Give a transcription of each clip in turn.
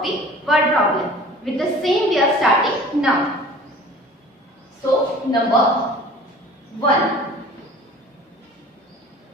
of the word problem. With the same we are starting now. So number 1.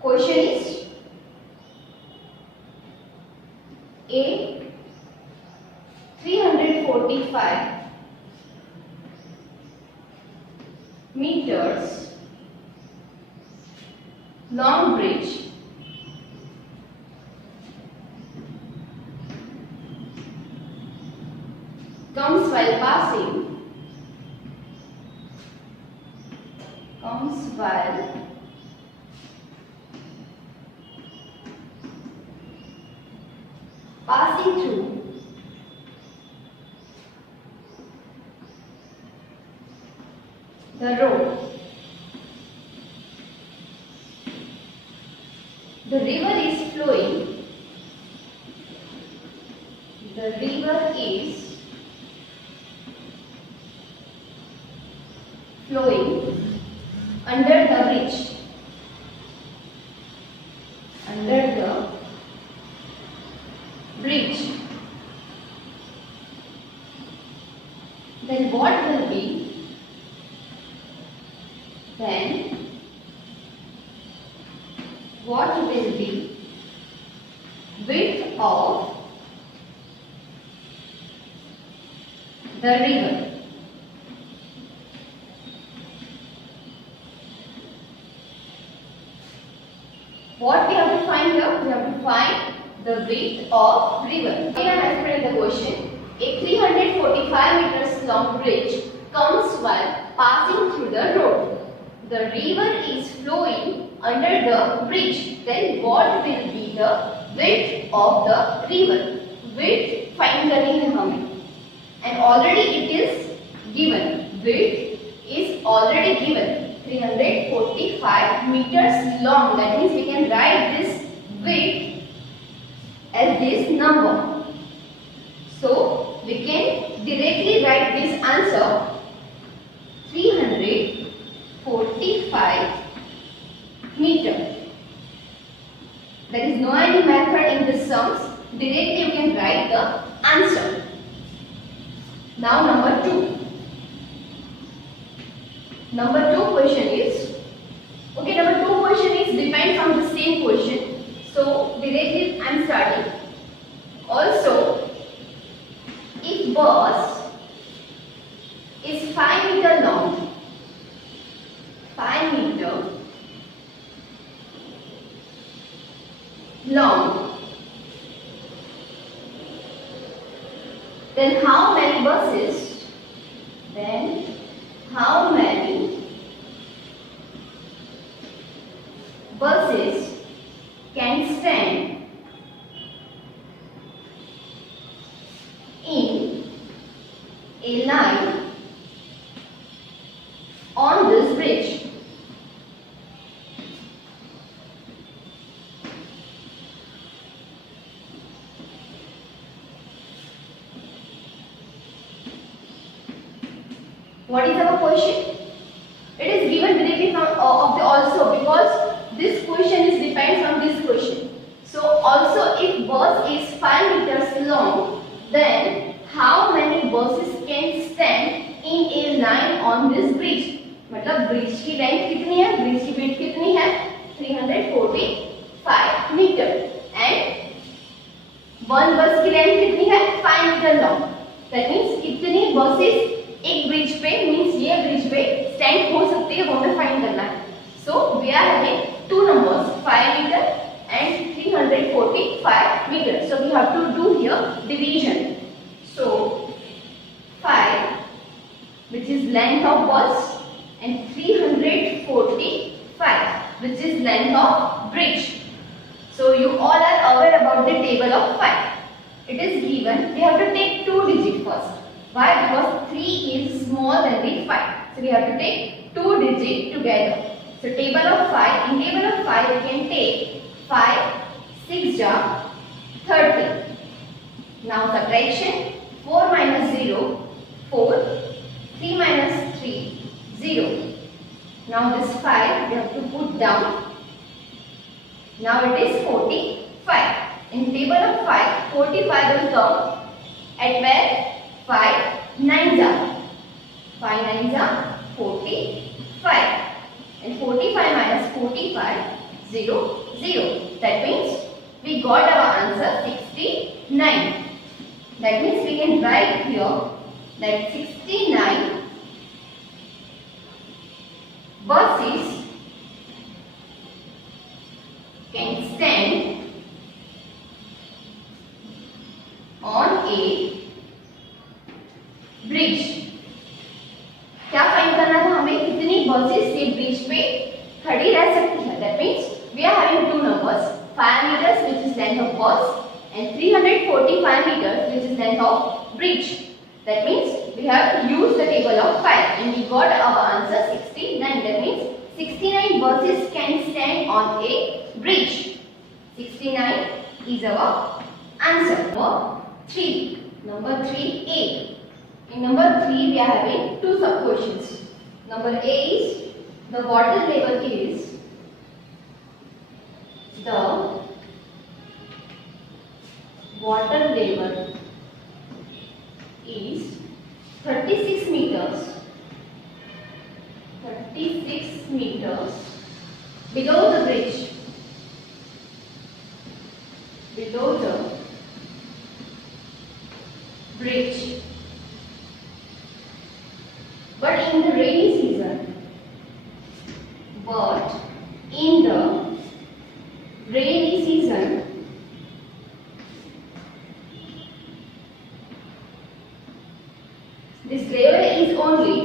Question is a 345 meters long bridge comes while passing through the road. The river is flowing. The river is flowing under the bridge. Under the bridge. Then what will be? What will be width of the river? What we have to find here? We have to find the width of river. Here I have explained the question. A 345 meters long bridge comes while passing through the road. The river is flowing under the bridge. Then what will be the width of the river? Width find करनी है हमें. And already it is given. Width is already given. 345 meters long. That means we can write this width as this number. So we can directly write this answer 345 meter. There is no any method in this sums. Directly you can write the answer. Now number 2. Number 2 question is, okay, number 2 question is depends on the same question. So directly I am starting. Also, if bus is 5 meter long, 5 meter long, then how many buses? Then how many buses can stand in a line on this bridge? What is our question? It is given directly from of the also, because this question is depends on this question. So also if bus is 5 meters long, then how many buses can stand in a line on this bridge? मतलब bridge की length कितनी है, bridge की width कितनी है? 345 metre. And one बस की length कितनी है? 5 मीटर लॉन्ग. दैट मींस कितनी बसेस एक ब्रिज पे, मींस ये ब्रिज पे स्टैंड हो सकती है, वो हमें फाइंड करना है. So we are having two numbers 5 meter and 345 meter. So we have to do here division. So 5 which is length of bus and 345 which is length of bridge. So you all are aware about the table of 5. It is given, we have to take 2 digit first. Why? Because 3 is smaller than the 5. So we have to take 2 digit together. So table of 5, in table of 5 we can take 5, 6 ja 30. Now subtraction, 4 minus 0, 4, 3 minus 3, 0. Now this 5 we have to put down. Now it is 45. In table of 5, 45 will come At where? 5 nines are 45. And 45 minus 45, 0, 0. That means we got our answer 69. That means we can write here that 69 buses can stand on a bridge. क्या find करना था हमें? कितनी buses ये bridge पे खड़ी रह सकती है? That means we are having two numbers, 5 meters which is length of bus and 345 meters which is length of bridge. That means we have used the table of 5 and we got our answer 69. That means 69 buses can stand on a bridge. 69 is our answer. Number 3A. In number 3 we are having two sub questions. Number A is the water level is 36 meters below the bridge. But in the rainy season, this level is only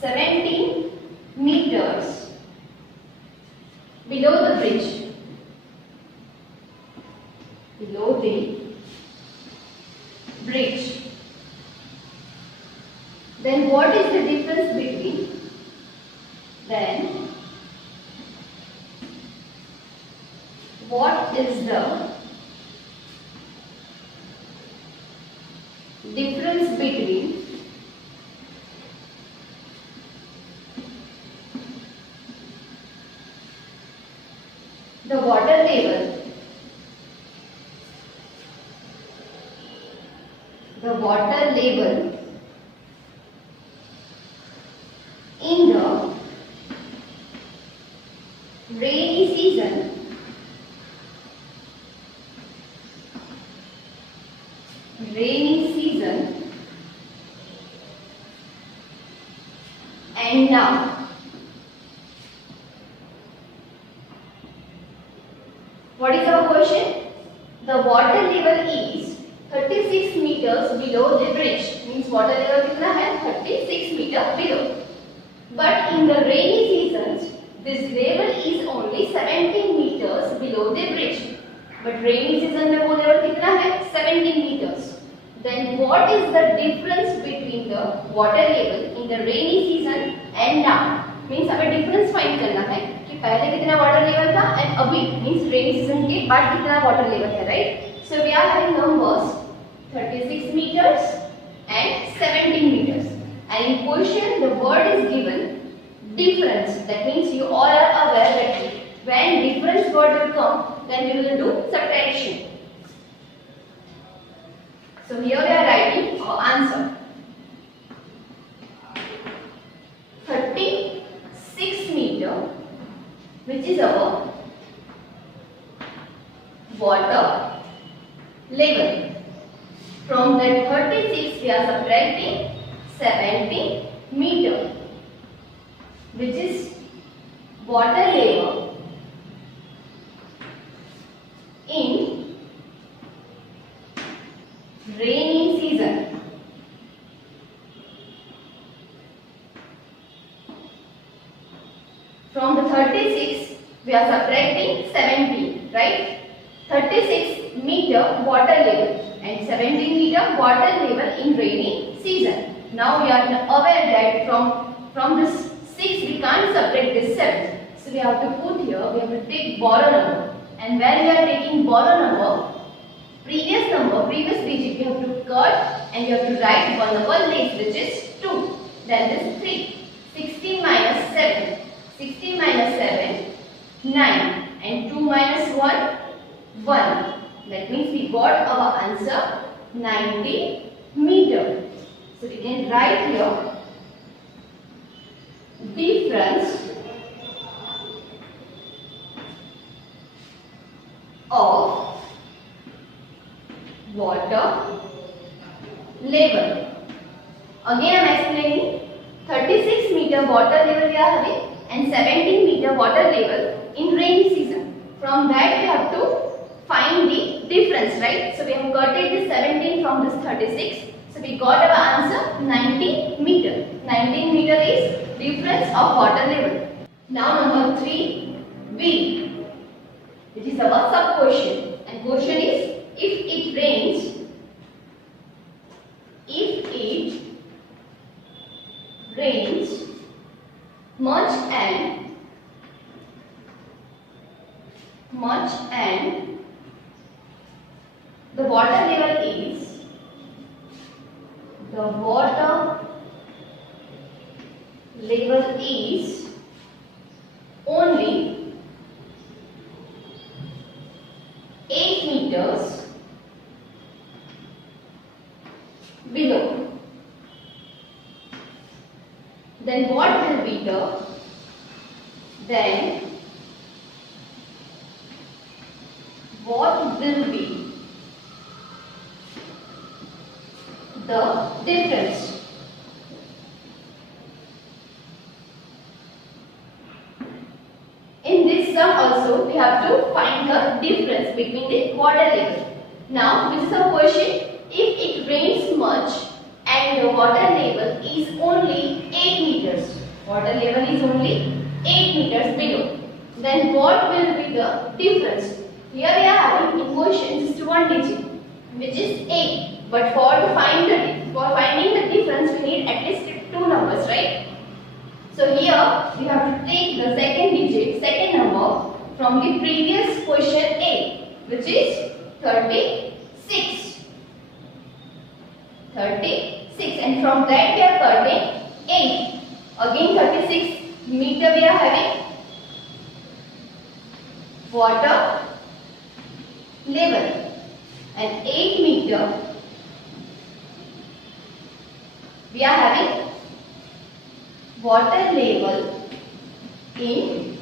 17 meters below the bridge. Then what is the difference between? What is the difference between the water level in the rainy season and now? What is our question? The water level is 36 meters below the bridge. Means water level कितना है? 36 meter below. But in the rainy seasons, this level is only 17 meters below the bridge. But rainy season में वो level कितना है? 17 meters. Then what is the difference between the water level in the rainy season and now? Means हमें difference find करना है कि पहले कितना water level था and अभी means rainy season के बाद कितना water level है, right? So we are having numbers 36 meters and 17 meters. And in question the word is given difference. That means you all are aware that when difference word will come, then we will do subtraction. So here we are writing our answer. 36 meter, which is our water level. From that 36 we are subtracting 17 meter, which is water level in rainy season. From the 36 we are subtracting 17, right? 36 meter water level and 17 meter water level in rainy season. Now we are aware that from this 6 we can't subtract this 7. So we have to put here, we have to take borrow number. And when we are taking borrow number, previous digit we have to cut and we have to write one number less, which is 2. Then this 3. 16 minus 7. 16 minus 7, 9. And 2 minus 1, 1. That means we got our answer 90 meter. So we can write here difference of water level. Again I am explaining. 36 meter water level we are having and 17 meter water level in rainy season. From that we have to find the difference, right? So we have cutted this 17 from this 36. So we got our answer 19 meter. 19 meter is difference of water level. Now number 3b, which is our sub question. And question is, if it rains much and the water level is only 8 meters below, then what will be the difference? In this sum also we have to find the difference between the water level. Now this is a question, if it rains much and the water level is only 8 meters, water level is only 8 meters below, then what will be the difference? Here we are having in question just one digit, which is 8. But for finding the difference, we need at least 2 numbers, right? So here we have to take the second number from the previous question A, which is 36. 36, and from that we are cutting 8. Again 36 meter we are having water level, and 8 meter we are having water level in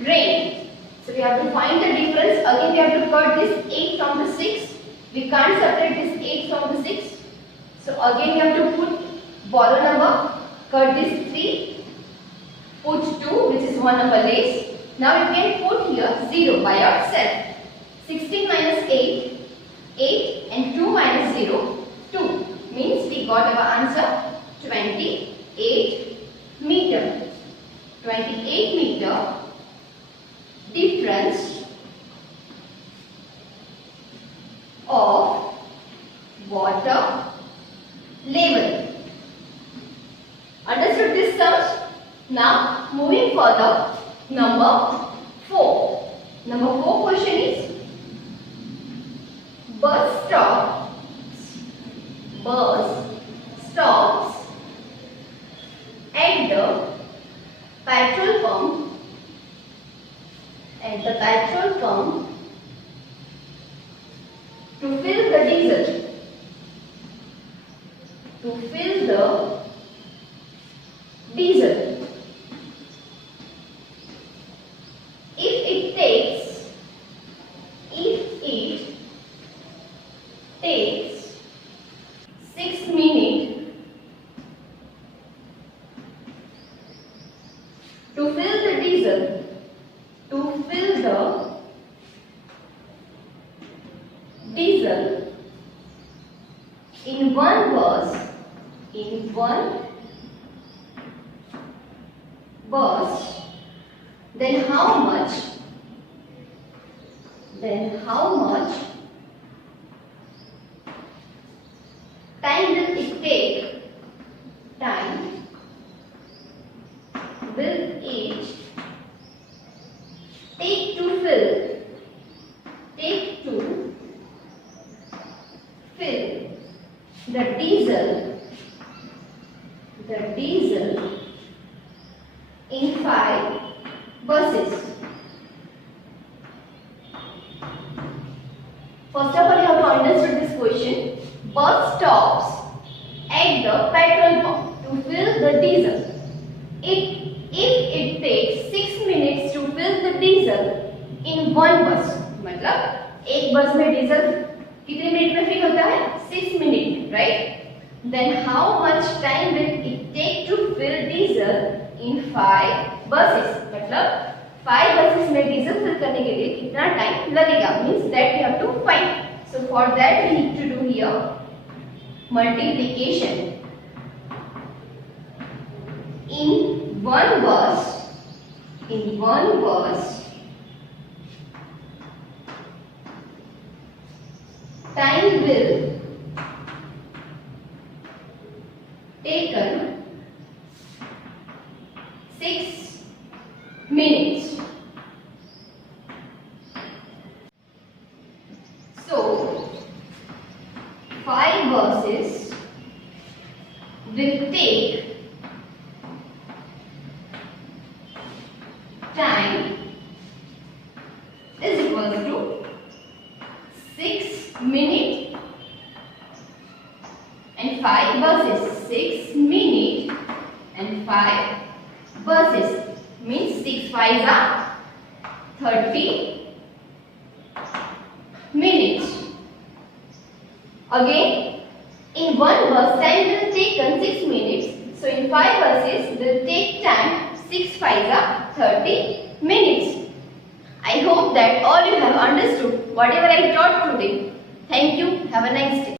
rain. So we have to find the difference. Again we have to cut this 8 from the 6. We can't separate this 8 from the 6. So again we have to put borrow number, cut this 3, put 2, which is 1 number less. Now you can put here 0 by yourself. 16 minus 8, 8, and 2 minus 0, 2. Means we got our answer 28 meter. 28 meter difference of water level. Understood this sums? Now moving further, number 4. Number 4 question is, bus stops at the petrol pump to fill the diesel. If it takes 6 minutes to fill the diesel, in one bus, then how much time will it take? To fill the diesel First of all, you have to understand this question. Bus stops at the petrol pump to fill the diesel. If it takes 6 minutes to fill the diesel in one bus, मतलब एक बस में diesel कितने minute में fill होता है? 6 minute, right? Then how much time will it take to fill diesel in 5 buses? मतलब 5 buses में डीजल फिल करने के लिए कितना टाइम लगेगा? Means that we have to find. So for that we need to do here multiplication. In one bus, time will taken 6 minutes. So 5 buses will take time is equal to 6 minutes, and 5 buses, 6 minutes and 5 buses means 6 5s are 30 minutes. Again, in one bus time will take 6 minutes, so in 5 buses will take time 6 5s are 30 minutes. I hope that all you have understood whatever I taught today. Thank you. Have a nice day.